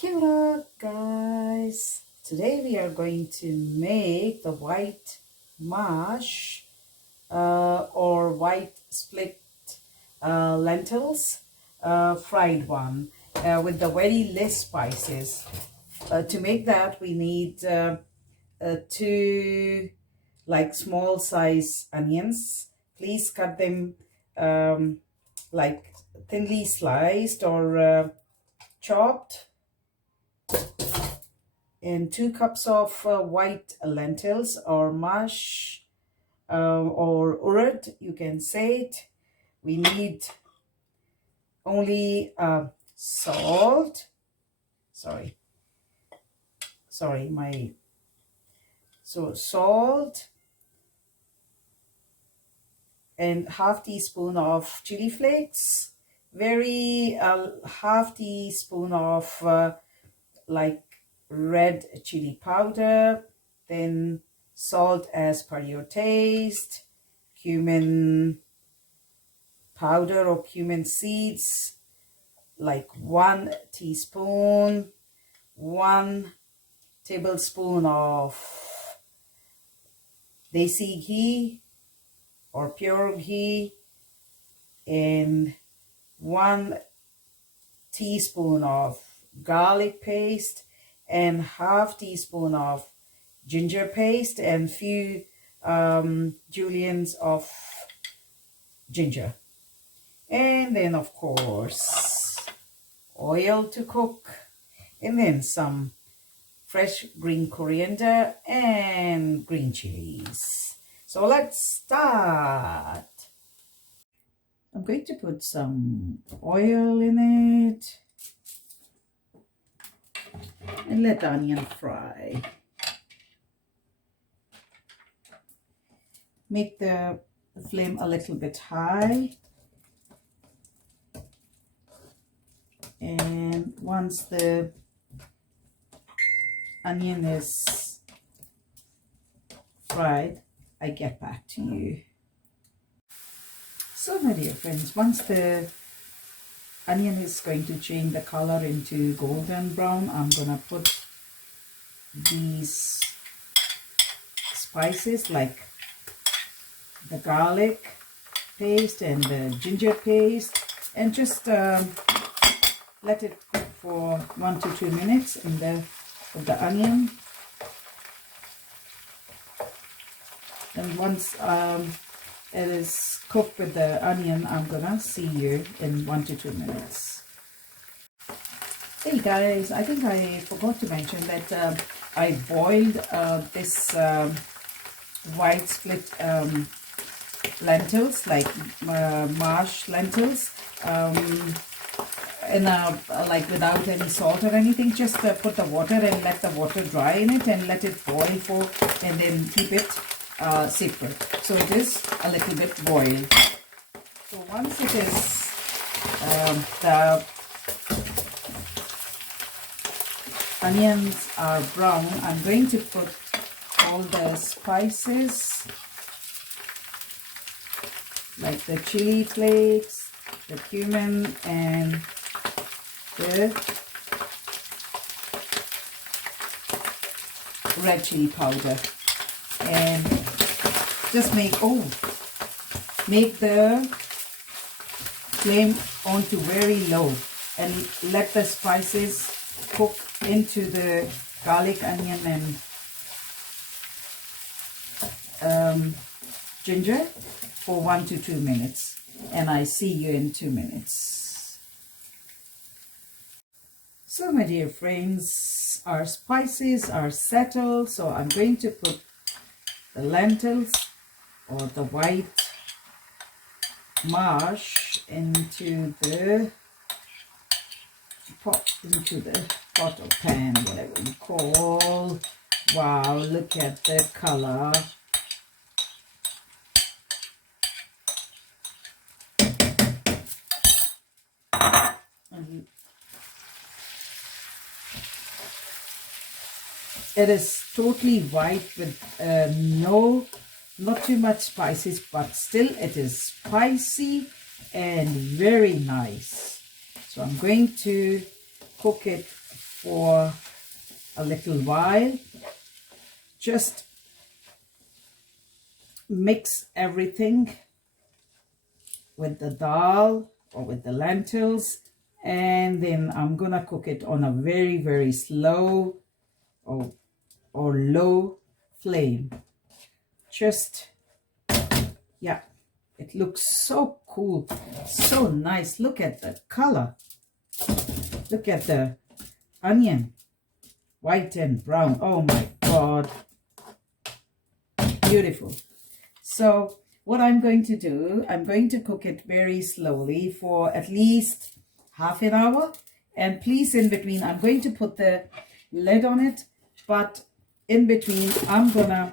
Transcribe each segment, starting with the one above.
Hello guys, today we are going to make the white mash or white split lentils fried one with the very less spices. To make that we need two like small size onions. Please cut them like thinly sliced or chopped, and 2 cups of white lentils or mash or urad, you can say it. We need only salt. Sorry, my salt and half teaspoon of chili flakes, very half teaspoon of like red chili powder, then salt as per your taste, cumin powder or cumin seeds, like 1 teaspoon, 1 tablespoon of desi ghee or pure ghee, and 1 teaspoon of garlic paste, and half teaspoon of ginger paste, and few juliennes of ginger. And then of course oil to cook, and then some fresh green coriander and green chilies. So let's start. I'm going to put some oil in it and let the onion fry. Make the flame a little bit high, and once the onion is fried, I get back to you. So my dear friends, once the onion is going to change the color into golden brown, I'm gonna put these spices like the garlic paste and the ginger paste, and just let it cook for 1 to 2 minutes in the onion. And once it is cooked with the onion, I'm gonna see you in 1 to 2 minutes. Hey guys, I think I forgot to mention that I boiled this white split lentils, like Maash lentils, in a, like without any salt or anything. Just put the water and let the water dry in it and let it boil for, and then keep it separate. So it is a little bit boiled. So once it is the onions are brown, I'm going to put all the spices like the chili flakes, the cumin, and the red chili powder, and just make the flame on to very low and let the spices cook into the garlic, onion, and ginger for 1 to 2 minutes, and I see you in 2 minutes. So my dear friends, our spices are settled, so I'm going to put the lentils or the white mash into the pot, or pan, whatever you call. Wow, look at the color. It is totally white with not too much spices, but still it is spicy and very nice. So I'm going to cook it for a little while. Just mix everything with the dal or with the lentils, and then I'm gonna cook it on a very, very slow or low flame. Just, yeah, it looks so cool, so nice. Look at the color. Look at the onion, white and brown. Oh my God, beautiful. So what I'm going to do, I'm going to cook it very slowly for at least half an hour. And please, in between, I'm going to put the lid on it, but in between, I'm gonna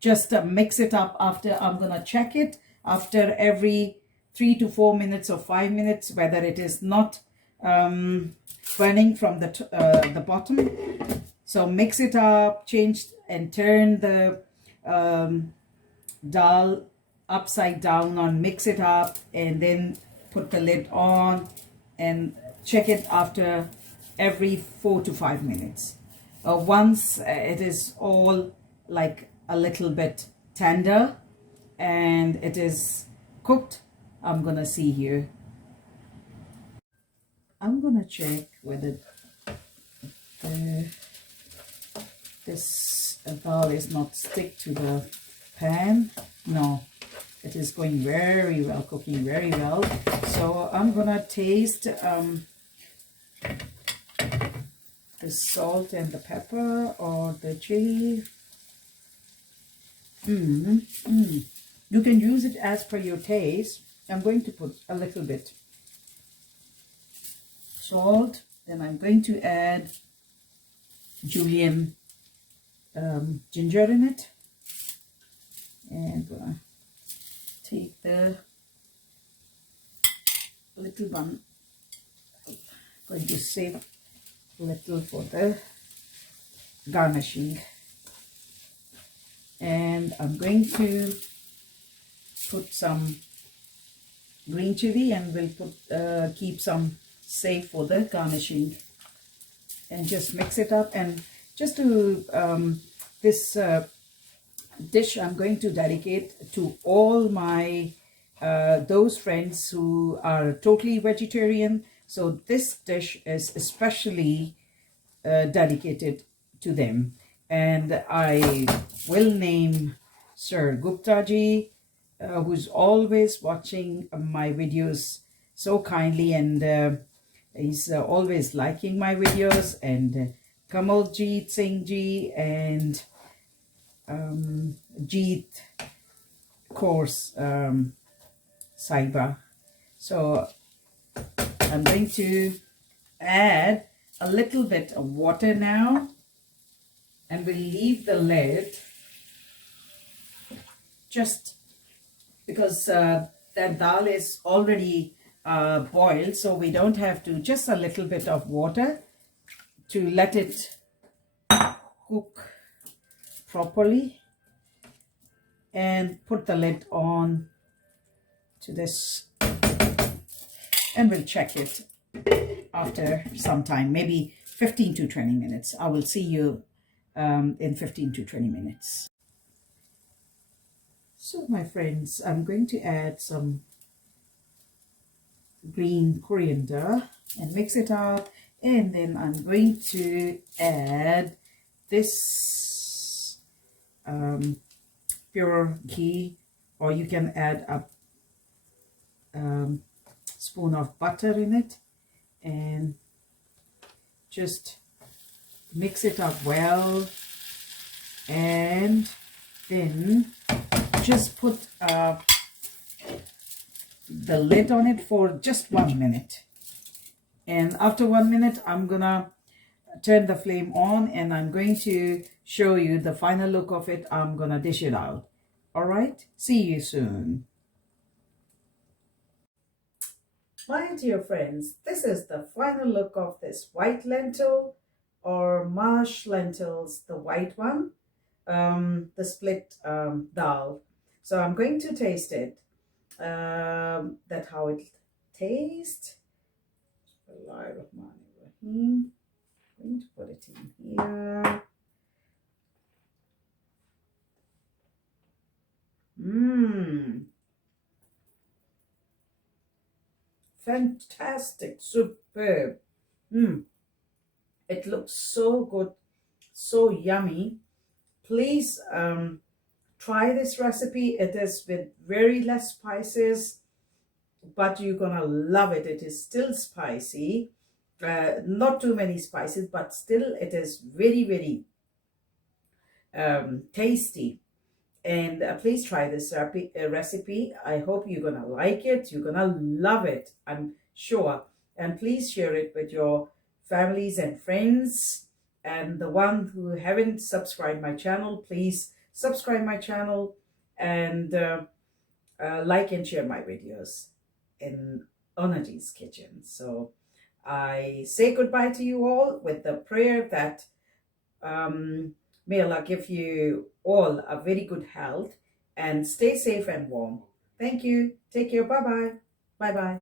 just mix it up. After, I'm gonna check it after every 3 to 4 minutes or 5 minutes, whether it is not burning from the bottom. So mix it up, change and turn the dal upside down on, mix it up, and then put the lid on and check it after every 4 to 5 minutes. Once it is all like a little bit tender and it is cooked, I'm gonna see here. I'm gonna check whether this dal is not stick to the pan. No, it is going very well, cooking very well. So I'm gonna taste the salt and the pepper or the chili. You can use it as per your taste. I'm going to put a little bit salt. Then I'm going to add julienne ginger in it, and take the little one. Going to save a little for the garnishing, and I'm going to put some green chili, and we'll put keep some safe for the garnishing, and just mix it up. And just to this dish I'm going to dedicate to all my those friends who are totally vegetarian. So this dish is especially dedicated to them, and I will name Sir Gupta ji, who's always watching my videos so kindly, and he's always liking my videos, and Kamaljeet Singh ji, and Jeet course Saiba. So I'm going to add a little bit of water now, and we'll leave the lid just because that dal is already boiled, so we don't have to. Just a little bit of water to let it cook properly, and put the lid on to this, and we'll check it after some time, maybe 15 to 20 minutes. I will see you in 15 to 20 minutes. So my friends, I'm going to add some green coriander and mix it up, and then I'm going to add this pure ghee, or you can add a spoon of butter in it, and just mix it up well, and then just put the lid on it for just 1 minute. And after 1 minute, I'm gonna turn the flame on, and I'm going to show you the final look of it. I'm gonna dish it out. All right, see you soon. My dear friends, this is the final look of this white lentil or Maash lentils, the white one, the split dal. So I'm going to taste it. That how it tastes. Bismillahirrahmanirrahim. I'm going to put it in here. Mmm. Fantastic. Superb. Mmm. It looks so good. So yummy. Please try this recipe. It is with very less spices, but you're gonna love it. It is still spicy, not too many spices, but still it is very, very tasty. And please try this recipe. I hope you're gonna like it. You're gonna love it, I'm sure. And please share it with your families and friends. And the one who haven't subscribed my channel, please subscribe my channel and like and share my videos in Onaji's kitchen. So I say goodbye to you all with the prayer that may Allah give you all a very good health and stay safe and warm. Thank you. Take care. Bye bye. Bye bye.